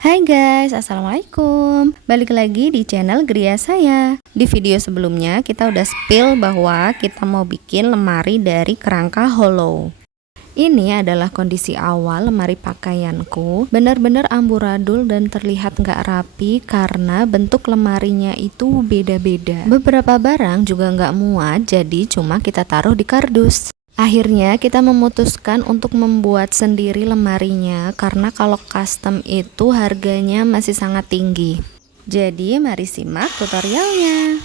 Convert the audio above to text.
Hai guys, assalamualaikum. Balik lagi di channel Gria saya. Di video sebelumnya kita udah spill bahwa kita mau bikin lemari dari kerangka holo. Ini adalah kondisi awal lemari pakaianku. Bener-bener amburadul dan terlihat nggak rapi karena bentuk lemarinya itu beda-beda. Beberapa barang juga nggak muat, jadi cuma kita taruh di kardus. Akhirnya kita memutuskan untuk membuat sendiri lemarinya karena kalau custom itu harganya masih sangat tinggi. Jadi mari simak tutorialnya.